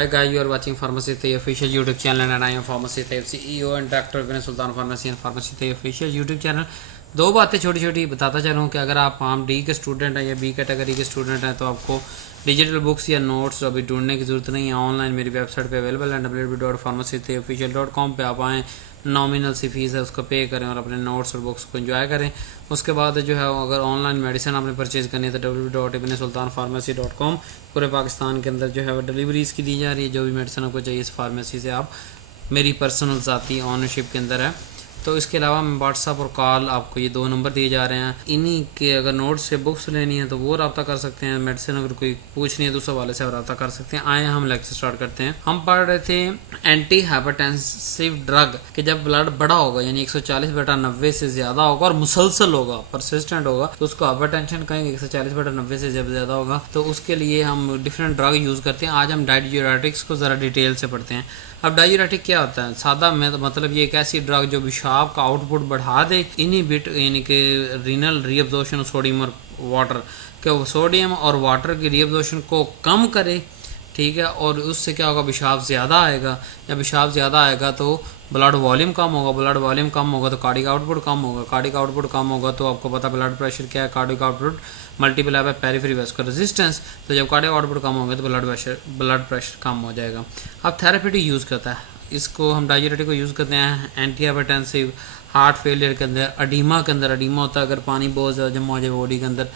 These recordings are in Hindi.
Hi guys, you are watching Pharmacy Tay official YouTube channel and I am Pharmacy Tay CEO and Director Vinay Sultan Pharmacy and Pharmacy Tay official YouTube channel। दो बातें छोटी छोटी बताता चलूँ कि अगर आप आम डी के स्टूडेंट हैं या बी कैटेगरी के स्टूडेंट हैं तो आपको डिजिटल बुक्स या नोट्स अभी ढूंढने की ज़रूरत नहीं है। ऑनलाइन मेरी वेबसाइट पे अवेलेबल है www.pharmacyofficial.com पे आप आएँ, नॉमिनल सी फीस है उसको पे करें और अपने नोट्स और बुक्स को एंजॉय करें। उसके बाद जो है अगर ऑनलाइन मेडिसिन आपने परचेज़ करनी है तो www.ibnsultanpharmacy.com पूरे पाकिस्तान के अंदर जो है वो डिलीवरीज़ की दी जा रही है। जो भी मेडिसिन आपको चाहिए इस फार्मेसी से आप मेरी पर्सनल ज़ाती ऑनरशिप के अंदर है। तो इसके अलावा मैं व्हाट्सअप और कॉल आपको ये दो नंबर दिए जा रहे हैं, इन्हीं के अगर नोट्स से बुक्स लेनी है तो वो रब्ता कर सकते हैं। मेडिसिन अगर कोई पूछनी है तो उस हवाले से रब्ता कर सकते हैं। आए हम लेक्चर स्टार्ट करते हैं। हम पढ़ रहे थे एंटी हाइपरटेंसिव ड्रग कि जब ब्लड बड़ा होगा यानी 140/90 से ज़्यादा होगा और मुसलसल होगा, परसिस्टेंट होगा तो उसको हाइपरटेंशन कहेंगे। 140/90 से जब ज़्यादा होगा तो उसके लिए हम डिफरेंट ड्रग यूज़ करते हैं। आज हम डाययूरेटिक्स को ज़रा डिटेल से पढ़ते हैं। अब डाययूरेटिक क्या होता है? सादा में मतलब ये एक ऐसी ड्रग जो पेशाब का आउटपुट बढ़ा दे, इनहिबिट यानी कि रीनल रीअब्जॉर्प्शन सोडियम और वाटर के सोडियम और वाटर की रीअब्जॉर्प्शन को कम करे, ठीक है। और उससे क्या होगा, पेशाब ज़्यादा आएगा। जब पेशाब ज़्यादा आएगा तो ब्लड वॉल्यूम कम होगा, ब्लड वॉल्यूम कम होगा तो कार्डिक आउटपुट कम होगा, कार्डिक आउटपुट कम होगा तो आपको पता ब्लड प्रेशर क्या है, cardiac output multiply by periphery vascular resistance. तो जब कार्डिक आउटपुट कम होगा तो ब्लड प्रेशर कम हो जाएगा। अब थेरेप्यूटिक यूज़ करता है इसको, हम डाययूरेटिक को यूज़ करते हैं एंटी हाइपरटेंसिव, हार्ट फेलियर के अंदर, अडीमा के अंदर। अडीमा होता है अगर पानी बहुत ज़्यादा जमा हो जाए बॉडी के अंदर,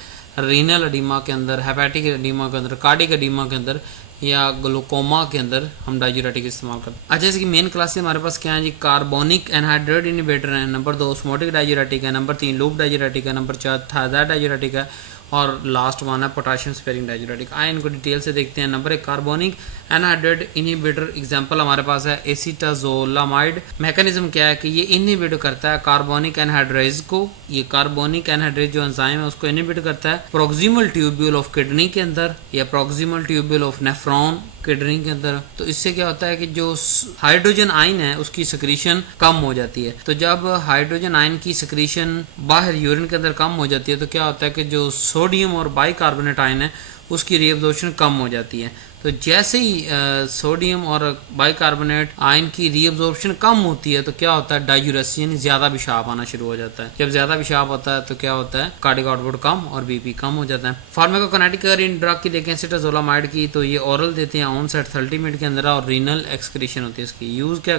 रीनल अडीमा के अंदर, हेपेटिक अडीमा के अंदर, कार्डिक अडीमा के अंदर या ग्लूकोमा के अंदर हम डाययूरेटिक इस्तेमाल करते हैं। अच्छा, इसकी मेन क्लासेस हमारे पास क्या है जी? कार्बोनिक एनहाइड्रेट इनहिबिटर है, नंबर 2 ऑस्मोटिक डाययूरेटिक है, नंबर 3 लूप डाययूरेटिक है, नंबर 4 थायराइड डाययूरेटिक है और लास्ट वन है पोटेशियम स्पेरिंग डाययूरेटिक। आए इनको डिटेल से देखते हैं। Number 1 carbonic anhydride inhibitor, example हमारे पास है एसीटाजोलामाइड। मैकेनिज्म क्या है कि ये इनहिबिट करता है कार्बोनिक एनहाइड्रेज को। ये कार्बोनिक एनहाइड्रेज जो एंजाइम है उसको इनहिबिट करता है प्रोक्सिमल ट्यूब्यूल ऑफ किडनी के अंदर या proximal tubule of nephron kidney के अंदर। तो इससे क्या होता है कि जो हाइड्रोजन आयन है उसकी सिक्रीशन कम हो जाती है। तो जब हाइड्रोजन आयन की सिक्रीशन बाहर यूरिन के अंदर कम हो जाती है तो क्या होता है कि जो सोडियम और बाइकार्बोनेट आयन है उसकी रीअब्जॉर्प्शन कम हो जाती है। तो जैसे ही सोडियम और बाइकार्बोनेट आयन की रीअब्जॉर्प्शन कम होती है तो क्या होता है, डाययूरेसिस यानी ज़्यादा पेशाब आना शुरू हो जाता है। जब ज़्यादा पेशाब होता है तो क्या होता है, कार्डिक आउटपुट कम और बीपी कम हो जाता है। फार्माकोकाइनेटिक अगर इन ड्रग की देखें एसीटाजोलामाइड की तो ये ओरल देते हैं ऑनसेट 30 मिनट के अंदर और रीनल एक्सक्रीशन होती है इसकी। यूज़ क्या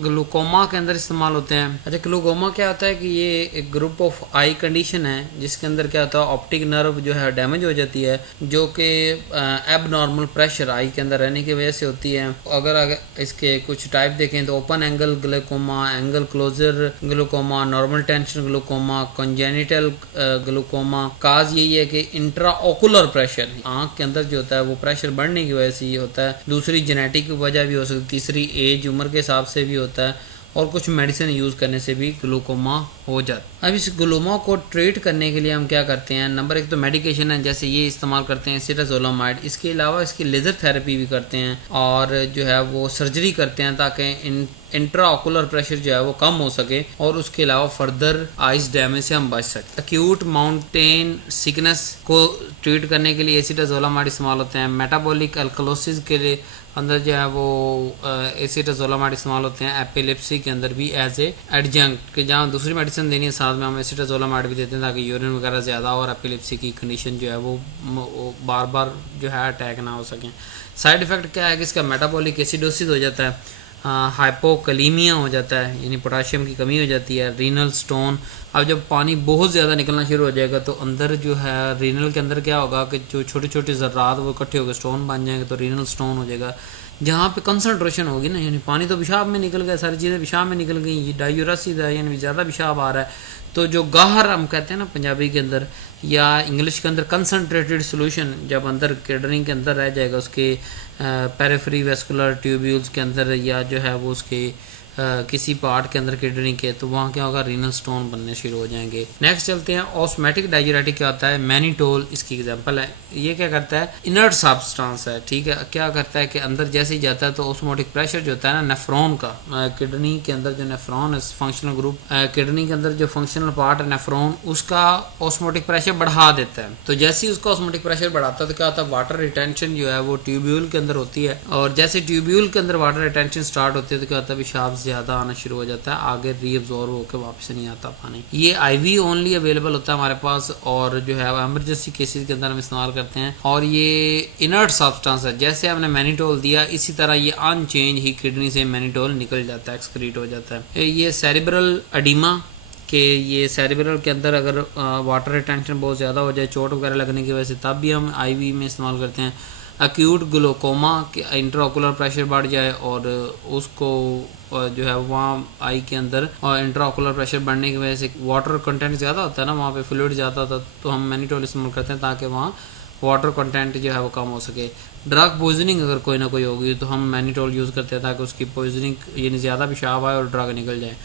ग्लूकोमा के अंदर इस्तेमाल होते हैं। अच्छा, ग्लूकोमा क्या होता है कि ये एक ग्रुप ऑफ आई कंडीशन है जिसके अंदर क्या होता है, ऑप्टिक नर्व जो है डैमेज हो जाती है जो कि एबनॉर्मल प्रेशर आई के अंदर रहने की वजह से होती है। अगर इसके कुछ टाइप देखें तो open angle glaucoma, angle closure glaucoma, normal tension glaucoma, congenital glaucoma. Cause यही है कि इंट्रा ओकुलर प्रेशर, आंख के अंदर जो होता है वो प्रेशर बढ़ने की वजह से ये होता है। दूसरी जेनेटिक वजह भी हो सकती है, तीसरी एज उम्र के हिसाब से भी होता है और कुछ मेडिसिन यूज़ करने से भी ग्लूकोमा हो जाता है। अब इस ग्लूकोमा को ट्रीट करने के लिए हम क्या करते हैं, नंबर 1 तो मेडिकेशन है, जैसे ये इस्तेमाल करते हैं एसीटाजोलामाइड। इसके अलावा इसकी लेज़र थेरेपी भी करते हैं और जो है वो सर्जरी करते हैं ताकि इंट्रा ऑकुलर प्रेशर जो है वो कम हो सके और उसके अलावा फर्दर आइस डैमेज से हम बच सकते हैं। एक्यूट माउंटेन सिकनेस को ट्रीट करने के लिए एसीटाजोलामाइड इस्तेमाल होते हैं। मेटाबॉलिक अल्कलोसिस के लिए अंदर जो है वो एसीटाजोलामाइड इस्तेमाल होते हैं। एपिलेप्सी के अंदर भी एज ए एडजंक्ट कि जहाँ दूसरी मेडिसिन देनी है साथ में हम एसीटाजोलामाइड भी देते हैं ताकि यूरिन वगैरह ज़्यादा और एपिलेप्सी की कंडीशन जो है वो बार बार जो है अटैक ना हो सकें। साइड इफ़ेक्ट क्या है कि इसका मेटाबॉलिक एसिडोसिस हो जाता है, हाइपोकलीमिया हो जाता है यानी पोटाशियम की कमी हो जाती है, रीनल स्टोन। अब जब पानी बहुत ज़्यादा निकलना शुरू हो जाएगा तो अंदर जो है रीनल के अंदर क्या होगा कि जो छोटे छोटे ज़र्रात वो इकट्ठे होकर स्टोन बन जाएंगे तो रीनल स्टोन हो जाएगा। जहाँ पे कंसंट्रेशन होगी ना, यानी पानी तो पेशाब में निकल गया, सारी चीज़ें पेशाब में निकल गई, ये डाययूरेसिस है यानी ज़्यादा पेशाब आ रहा है। तो जो गाहर हम कहते हैं ना पंजाबी के अंदर या इंग्लिश के अंदर कंसनट्रेटेड सोल्यूशन जब अंदर किडनी के अंदर रह जाएगा उसके पेरिफेरी वेस्कुलर ट्यूब्यूल्स के अंदर या जो है वो उसके किसी पार्ट के अंदर किडनी के, तो वहाँ क्या होगा, रीनल स्टोन बनने शुरू हो जाएंगे। नेक्स्ट चलते हैं, ऑस्मेटिक डाययूरेटिक क्या होता है, मैनिटोल इसकी एग्जांपल है। ये क्या करता है, इनर्ट सब्सटेंस है, ठीक है। क्या करता है कि अंदर जैसे ही जाता है तो ऑस्मोटिक प्रेशर जो होता है ना नेफ्रॉन का, किडनी के अंदर जो नेफ्रॉन है फंक्शनल ग्रुप, किडनी के अंदर जो फंक्शनल पार्ट है नेफ्रॉन, उसका ऑस्मोटिक प्रेशर बढ़ा देता है। तो जैसे ही उसका ऑस्मोटिक प्रेशर बढ़ाता है तो क्या होता है, वाटर रिटेंशन जो है वो ट्यूब्यूल के अंदर होती है, और जैसे ट्यूब्यूल के अंदर वाटर रिटेंशन स्टार्ट होती है तो क्या होता है, पेशाब ज्यादा आना शुरू हो जाता है, आगे रीअब्जॉर्ब होकर वापस नहीं आता पानी। ये आईवी ओनली अवेलेबल होता है हमारे पास, और जो है इमरजेंसी केसेस के अंदर हम इस्तेमाल करते हैं। और ये इनर्ट सब्सटेंस है, जैसे हमने मैनिटोल दिया इसी तरह ये अनचेंज ही किडनी से मैनिटोल निकल जाता है, एक्सक्रीट हो जाता है। ये सेरिब्रल एडिमा कि ये सेरिब्रल के अंदर अगर वाटर रिटेंशन बहुत ज़्यादा हो जाए, चोट वगैरह लगने की वजह से, तब भी हम आईवी में इस्तेमाल करते हैं। एक्यूट ग्लोकोमा के इंट्राओकुलर प्रेशर बढ़ जाए और उसको जो है वहाँ आई के अंदर और इंट्राओकुलर प्रेशर बढ़ने की वजह से वाटर कंटेंट ज़्यादा होता है ना, वहाँ पे फ्लूइड ज़्यादा होता है, तो हम मैनिटोल इस्तेमाल करते हैं ताकि वहाँ वाटर कंटेंट जो है वो कम हो सके। ड्रग पॉइजनिंग अगर कोई ना कोई होगी तो हम मैनिटोल यूज़ करते हैं ताकि उसकी पॉइजनिंग यानी ज़्यादा पेशाब आए और ड्रग निकल जाए।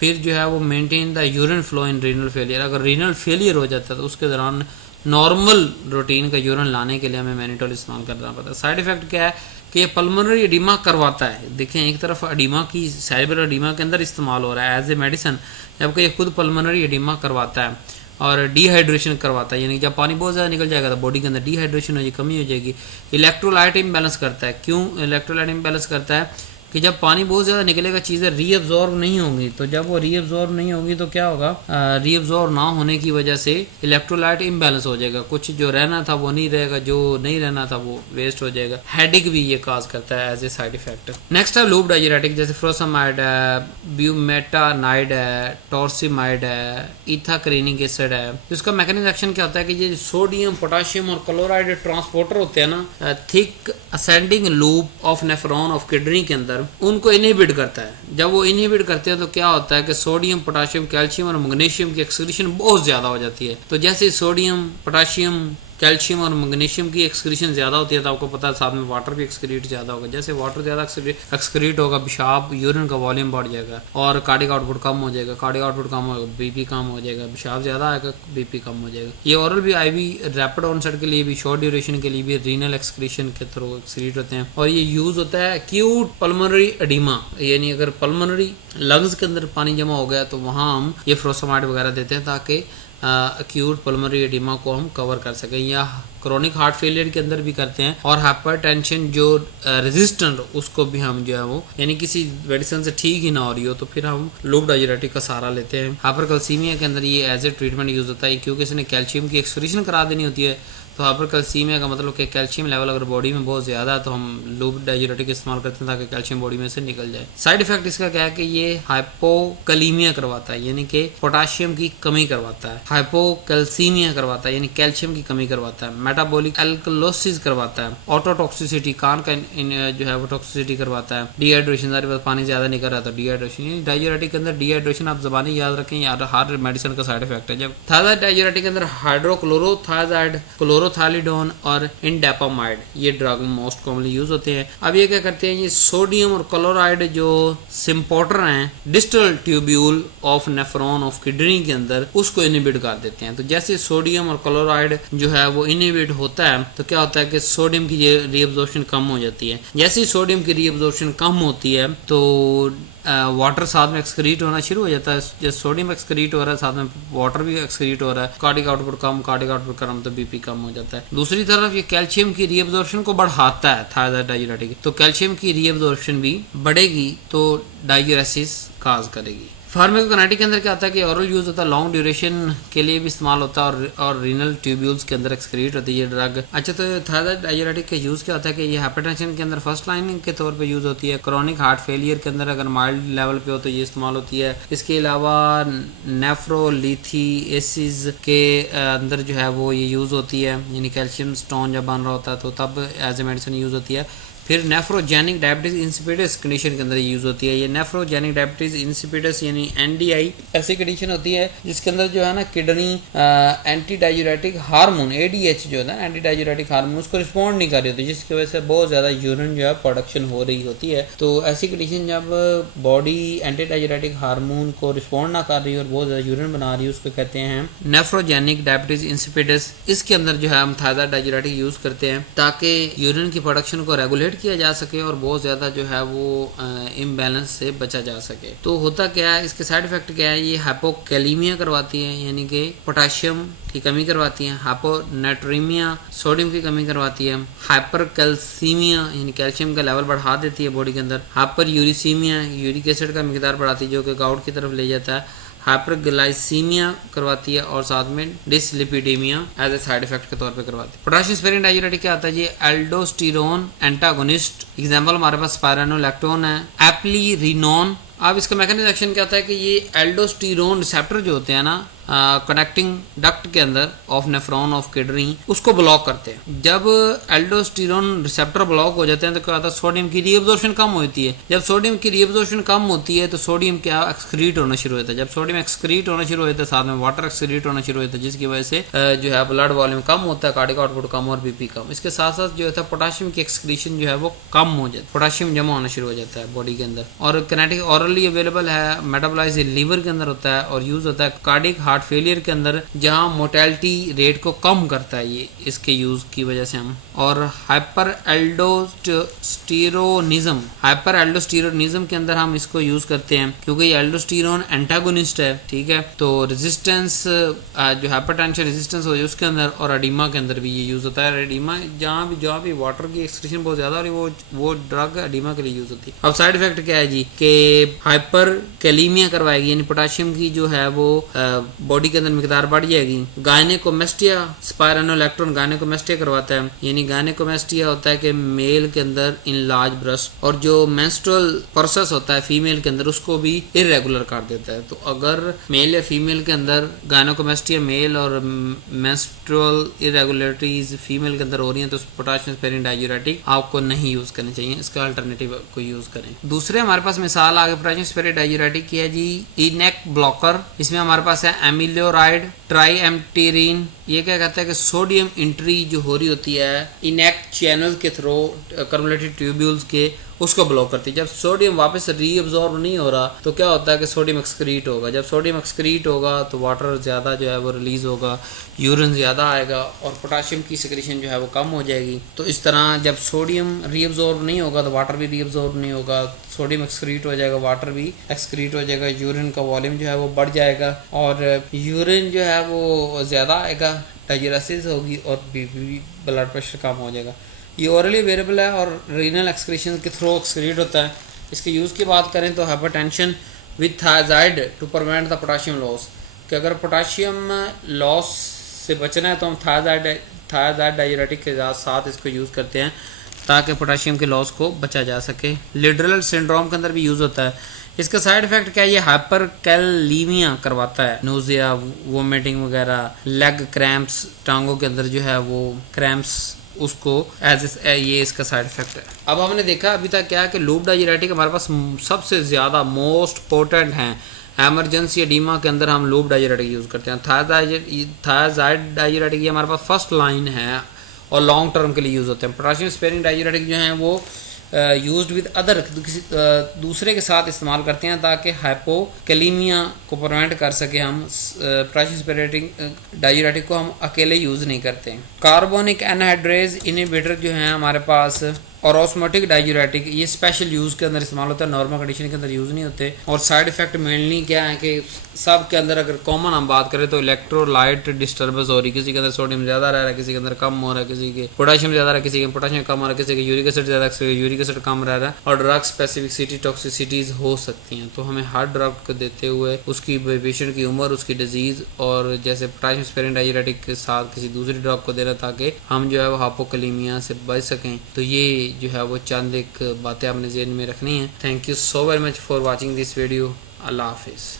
फिर जो है वो maintain the urine flow in renal failure, अगर रीनल फेलियर हो जाता है तो उसके दौरान नॉर्मल रूटीन का यूरिन लाने के लिए हमें मैनिटोल इस्तेमाल करना पड़ता है। साइड इफेक्ट क्या है कि ये पल्मोनरी एडिमा करवाता है। देखें एक तरफ एडिमा की सेरिब्रल एडिमा के अंदर इस्तेमाल हो रहा है एज ए मेडिसिन, जबकि ये खुद पल्मोनरी एडिमा करवाता है और डिहाइड्रेशन करवाता है, यानी जब पानी बहुत ज़्यादा निकल जाएगा तो बॉडी के अंदर डिहाइड्रेशन हो जाएगी, कमी हो जाएगी। इलेक्ट्रोलाइट इम्बैलेंस करता है, क्यों इलेक्ट्रोलाइट इम्बैलेंस करता है कि जब पानी बहुत ज़्यादा निकलेगा चीज़ें रीअब्जॉर्ब नहीं होंगी, तो जब वो रीअब्जॉर्ब नहीं होगी तो क्या होगा, रीअब्जॉर्ब ना होने की वजह से इलेक्ट्रोलाइट इम्बैलेंस हो जाएगा, कुछ जो रहना था वो नहीं रहेगा, जो नहीं रहना था वो वेस्ट हो जाएगा। हेडेक भी ये काज करता है as a side effect. Next है लूप डाययूरेटिक, जैसे फ्रोसामाइड है, ब्यूमेटानाइड है, टॉर्सिमाइड है, इथाक्रेनिक एसिड है। इसका मैकेनिज्म एक्शन क्या होता है कि ये सोडियम पोटाशियम और क्लोराइड ट्रांसपोर्टर होते हैं ना thick ascending loop of nephron of kidney के अंदर, उनको इनहिबिट करता है। जब वो इनहिबिट करते हैं तो क्या होता है कि सोडियम पोटाशियम कैल्शियम और मैग्नीशियम की एक्सक्रीशन बहुत ज़्यादा हो जाती है। तो जैसे सोडियम पोटाशियम कैल्शियम और मैग्नीशियम की एक्सक्रीशन ज़्यादा होती है तो आपको पता है साथ में वाटर भी एक्सक्रीट ज़्यादा होगा। जैसे वाटर ज़्यादा एक्सक्रीट होगा, पेशाब यूरिन का वॉल्यूम बढ़ जाएगा और कार्डिक आउटपुट कम हो जाएगा, कार्डिक आउटपुट कम होगा, बीपी कम हो जाएगा, पेशाब ज़्यादा आएगा, बीपी कम हो जाएगा। ये ओरल भी आईवी रैपिड ऑनसेट के लिए भी, शॉर्ट ड्यूरेशन के लिए भी रीनल एक्सक्रीशन के थ्रू एक्सक्रीट होते हैं। और ये यूज़ होता है एक्यूट पल्मोनरी एडिमा, यानी अगर पल्मोनरी लंग्स के अंदर पानी जमा हो गया तो वहाँ हम ये फ्रोसामाइड वगैरह देते हैं ताकि एक्यूट पल्मोनरी एडिमा को हम कवर कर सकें। या क्रोनिक हार्ट फेलियर के अंदर भी करते हैं। और हाइपरटेंशन जो रेजिस्टेंट उसको भी हम जो है वो यानी किसी मेडिसिन से ठीक ही ना हो रही हो तो फिर हम लूप डाययूरेटिक का सहारा लेते हैं। हाइपरकैल्सीमिया के अंदर ये एज ए ट्रीटमेंट यूज होता है क्योंकि इसने कैल्शियम की एक्सक्रीशन करा देनी होती है। तो हाइपरकैल्सीमिया का मतलब कि कैल्शियम लेवल अगर बॉडी में बहुत ज़्यादा है तो हम लूप डाययूरेटिक इस्तेमाल करते हैं ताकि कैल्शियम बॉडी में से निकल जाए। साइड इफेक्ट इसका क्या है कि ये हाइपोकलीमिया करवाता है यानी कि पोटाशियम की कमी करवाता है। हाइपोकैल्सीमिया करवाता है यानी कैल्शियम की कमी करवाता है। मेटाबॉलिक एल्कलोसिस करवाता है। ऑटोटॉक्सिसिटी कान का जो है वो टॉक्सिसिटी करवाता है। डिहाइड्रेशन, सारी बात पानी ज़्यादा निकल रहा था डिहाइड्रेशन। डाययूरेटिक के अंदर डिहाइड्रेशन आप ज़बानी याद रखें यार हर मेडिसिन का साइड इफेक्ट है। जब थायराइड डाययूरेटिक के अंदर हाइड्रोक्लोरोथायराइड, क्लोरोथालिडोन और इंडेपामाइड ये ड्रग मोस्ट कॉमनली यूज होते हैं। अब ये क्या करते हैं, ये सोडियम और क्लोराइड जो सिम्पोर्टर हैं distal tubule of nephron of kidney के अंदर उसको इनहिबिट कर देते हैं। तो जैसे सोडियम और क्लोराइड जो है वो इनहिबिट होता है तो क्या होता है कि सोडियम की रीअब्जॉर्प्शन कम हो जाती है। जैसे ही सोडियम की रीअब्जॉर्प्शन कम होती है तो वाटर साथ में एक्सक्रीट होना शुरू हो जाता है। जैसे सोडियम एक्सक्रीट हो रहा है साथ में वाटर भी एक्सक्रीट हो रहा है। कार्डिक आउटपुट कम, कार्डिक आउटपुट कम तो बीपी कम हो जाता है। दूसरी तरफ ये कैल्शियम की रीअब्जॉर्प्शन को बढ़ाता है थायराइड डाययूरेटिक, तो कैल्शियम की रीअब्जॉर्प्शन भी बढ़ेगी तो डाययूरेसिस काज करेगी। फार्माकोकाइनेटिक के अंदर क्या होता है कि ओरल यूज होता है, लॉन्ग ड्यूरेशन के लिए भी इस्तेमाल होता है और रीनल ट्यूब्यूल्स के अंदर एक्सक्रीट होती है ये ड्रग। अच्छा, तो थायराइड डाययूरेटिक का यूज़ क्या होता है कि ये हाइपरटेंशन के अंदर फर्स्ट लाइन के तौर पे यूज़ होती है। क्रोनिक हार्ट फेलियर के अंदर अगर माइल्ड लेवल पे हो तो ये इस्तेमाल होती है। इसके अलावा नेफ्रोलिथिएसिस के अंदर जो है वो ये यूज़ होती है, यानी कैल्शियम स्टोन जब बन रहा होता है तो तब एज ए मेडिसिन यूज़ होती है। फिर नेफ्रोजेनिक डायबिटीज इंसिपिडस कंडीशन के अंदर यूज होती है। ये नेफ्रोजेनिक डायबिटीज इंसिपिडस यानी एनडीआई ऐसी कंडीशन होती है जिसके अंदर जो है ना kidney anti diuretic hormone ADH जो है ना एंटी डाययूरेटिक हार्मोन उसको रिस्पॉन्ड नहीं कर रही होती, जिसकी वजह से बहुत ज़्यादा यूरिन जो है प्रोडक्शन हो रही होती है। तो ऐसी कंडीशन जब बॉडी एंटी डाययूरेटिक हार्मोन को रिस्पॉन्ड ना कर रही और बहुत ज़्यादा यूरिन बना रही है उसको कहते हैं नेफ्रोजेनिक डायबिटीज इंसिपिडस। इसके अंदर जो है हम थायराइड डाययूरेटिक यूज़ करते हैं ताकि यूरिन की प्रोडक्शन को रेगुलेट किया जा सके और बहुत ज़्यादा जो है वो इम्बैलेंस से बचा जा सके। तो होता क्या है, इसके साइड इफेक्ट क्या है, ये हाइपोकैलीमिया करवाती है यानी कि पोटाशियम की कमी करवाती है, हाइपोनेट्रीमिया सोडियम की कमी करवाती है, हाइपर कैल्सीमिया यानी कैल्शियम का लेवल बढ़ा देती है बॉडी के अंदर, हाइपर यूरिसीमिया यूरिक एसिड का मिकदार बढ़ाती है जो कि गाउट की तरफ ले जाता है, हाइपरग्लाइसीमिया करवाती है और साथ में dyslipidaemia as a side effect के तौर पे करवाती है। पोटेशियम स्पेरिंग डाययूरेटिक क्या आता है, ये एल्डोस्टेरोन एंटागोनिस्ट। एग्जांपल हमारे पास स्पाइरानोलैक्टोन है, एप्लीरिनोन। अब इसका मैकेनिज्म एक्शन क्या होता है कि ये एल्डोस्टेरोन रिसेप्टर जो होते हैं ना कनेक्टिंग डक्ट के अंदर ऑफ नेफ्रॉन ऑफ किडनी उसको ब्लॉक करते हैं। जब एल्डोस्टेरोन रिसेप्टर ब्लॉक हो जाते हैं तो क्या होता है, सोडियम की रीअब्जॉर्प्शन कम होती है। जब सोडियम की रीअब्जॉर्प्शन कम होती है तो सोडियम क्या एक्सक्रीट होना शुरू होता है। जब सोडियम एक्सक्रीट होना शुरू होता है साथ में वाटर एक्सक्रीट होना शुरू होता है, जिसकी वजह से जो है ब्लड वॉल्यूम कम होता है, कार्डिक आउटपुट कम और बीपी कम। इसके साथ साथ जो होता है पोटेशियम की एक्सक्रीशन जो है वो कम हो जाती है, पोटेशियम जमा होना शुरू हो जाता है बॉडी के अंदर। और किनेटिक ऑरली अवेलेबल है, मेटाबोलाइज लीवर के अंदर होता है और यूज होता है कार्डिक हार्ट फेलियर के अंदर जहां मोर्टेलिटी रेट को कम करता है ये इसके यूज की वजह से हम। और हाइपर एल्डोस्टेरोनिज्म के अंदर हम इसको यूज करते हैं क्योंकि ये एल्डोस्टेरोन एंटागोनिस्ट है, ठीक है। तो रेजिस्टेंस जो हाइपरटेंशन रेजिस्टेंस हो जाए उसके अंदर और एडिमा के अंदर भी ये यूज होता है। एडिमा जहाँ भी वाटर की एक्सक्रीशन बहुत ज्यादा हो रही है वो ड्रग एडिमा के लिए यूज होती है। अब साइड इफेक्ट क्या है जी कि हाइपर कैलीमिया करवाएगी यानी पोटेशियम की जो है वो बॉडी के अंदर मिकदार बढ़ जाएगी। गायनेकोमेस्टिया स्पाइरानोलैक्टोन गायनेकोमेस्टिया करवाता है यानी गायनेकोमेस्टिया होता है कि मेल के अंदर इन लार्ज ब्रेस्ट और जो मेंस्ट्रुअल प्रोसेस होता है फीमेल के अंदर उसको भी इरेगुलर कर देता है। तो अगर मेल या फीमेल के अंदर गायनेकोमेस्टिया मेल और मेंस्ट्रुअल इरेगुलरिटीज फीमेल के अंदर हो रही हैं तो पोटेशियम स्पेरिंग डाययूरेटिक आपको नहीं यूज करनी चाहिए, इसका अल्टरनेटिव को यूज करें। दूसरे हमारे पास मिसाल आगे पोटेशियम स्पेरिंग डाययूरेटिक की है जी इनेक ब्लॉकर। इसमें हमारे पास है एमिलोराइड ट्राईएम्पटीरिन। ये क्या कहता है कि सोडियम एंट्री जो हो रही होती है इनेक चैनल के थ्रू कर्मुलेटेड ट्यूब्यूल्स के उसको ब्लॉक करती है। जब सोडियम वापस रीअब्जॉर्ब नहीं हो रहा तो क्या होता है कि सोडियम एक्सक्रीट होगा। जब सोडियम एक्सक्रीट होगा तो वाटर ज़्यादा जो है वो रिलीज होगा, यूरिन ज़्यादा आएगा और पोटेशियम की सिक्रीशन जो है वो कम हो जाएगी। तो इस तरह जब सोडियम रीअब्जॉर्ब नहीं होगा तो वाटर भी रीअब्जॉर्ब नहीं होगा, सोडियम एक्सक्रीट हो जाएगा, वाटर भी एक्सक्रीट हो जाएगा, यूरिन का वॉल्यूम जो है वो बढ़ जाएगा और यूरिन जो है वो ज़्यादा आएगा, डाययूरेसिस होगी और बीपी ब्लड प्रेशर कम हो जाएगा। ये ओरली अवेलेबल है और रीनल एक्सक्रीशन के थ्रू एक्सक्रीट होता है। इसके यूज़ की बात करें तो hypertension with thyroid to prevent the potassium loss, कि अगर पोटेशियम लॉस से बचना है तो हम थायराइड डाययूरेटिक के साथ इसको यूज़ करते हैं ताकि पोटेशियम के लॉस को बचा जा सके। लिड्रल सिंड्रोम के अंदर भी यूज़ होता है। इसका साइड इफेक्ट क्या है, ये हाइपर कैलीमिया करवाता है, नोजिया, वोमिटिंग वगैरह, लेग क्रैम्प्स, टांगों के अंदर जो है वो क्रैम्प्स उसको ये इसका साइड इफेक्ट है। अब हमने देखा अभी तक क्या है कि लूप डाययूरेटिक हमारे पास सबसे ज़्यादा मोस्ट पोटेंट हैं। एमरजेंसी एडीमा के अंदर हम लूप डाययूरेटिक यूज़ करते हैं। थायराइड डाययूरेटिक ये हमारे पास फर्स्ट लाइन है और लॉन्ग टर्म के लिए यूज़ होते हैं। पोटेशियम स्पेरिंग डाययूरेटिक जो हैं वो यूज्ड विद अदर किसी दूसरे के साथ इस्तेमाल करते हैं ताकि हाइपोकैलीमिया को प्रिवेंट कर सके। हम पोटेशियम स्पेरिंग डाययूरेटिक को हम अकेले यूज़ नहीं करते हैं। कार्बोनिक एनहाइड्रेज इनहिबिटर जो हैं हमारे पास और ऑस्मोटिक डाययूरेटिक ये स्पेशल यूज़ के अंदर इस्तेमाल होता है, नॉर्मल कंडीशन के अंदर यूज़ नहीं होते। और साइड इफेक्ट मेनली क्या है कि सब के अंदर अगर कॉमन हम बात करें तो इलेक्ट्रोलाइट डिस्टर्बेंस हो रही, किसी के अंदर सोडियम ज़्यादा रह रहा है, किसी के अंदर कम हो रहा है, किसी के पोटेशियम ज़्यादा रहा है, किसी के पोटेशियम कम हो रहा है, किसी के यूरिक एसिड ज़्यादा, यूरिक एसिड कम रह रहा है और ड्रग स्पेसिफिसिटी टॉक्सिसिटीज़ हो सकती हैं। तो हमें हर ड्रग को देते हुए उसकी पेशेंट की उम्र, उसकी डिजीज़ और जैसे पोटेशियम स्पेरिंग डाययूरेटिक के साथ किसी दूसरी ड्रग को देना ताकि हम जो है वो हाइपोकैलीमिया से बच सकें। तो ये जो है वो चंद एक बातें आपने ज़हन में रखनी है। Thank you so very much for watching this video. अल्लाह हाफिज़।